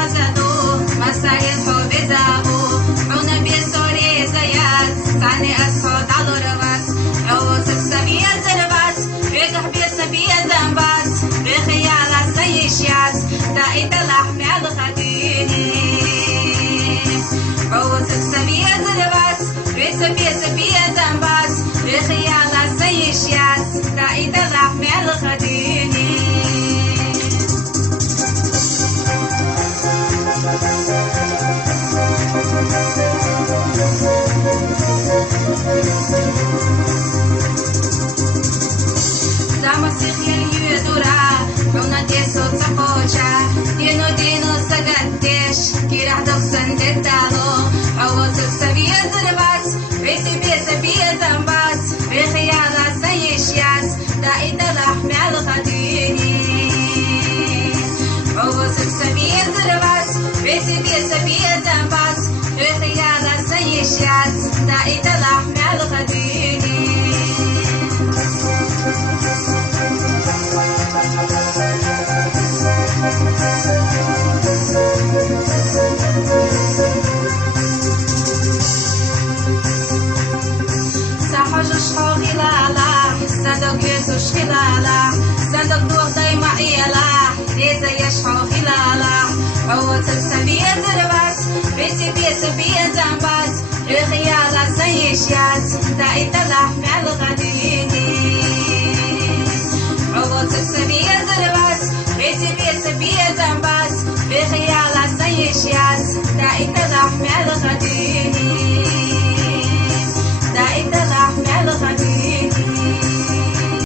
خزدو مسايد حب زابو عنا بيسوري زيات تاني أسخد على رواس عوصف سبيا زربات ريقح بيسبيا زنبات بخيالة سيشيات دايت اللحم على خديني عوصف سبيا زربات ريسبيا سبيا زنبات بخيالة سيشيات دايت اللحم على خديني Замасих ельюдура, ровно десот сапоча, дину сагаттеш, кирах сандетало, а вот савия зарвать, весебе сабия замбать, вехияла саишьяс, да и далах мял хадини. А вот савия зарвать, весебе сабия замбать, вехияла саишьяс, да и далах мял хадини. صندوق يسوع خلاله صندوق دوغداي معيله إذا يشحو خلاله عوض السبية زربات بيسي بيسي بيه زنبات الخيالة سيشيات دايت اللحم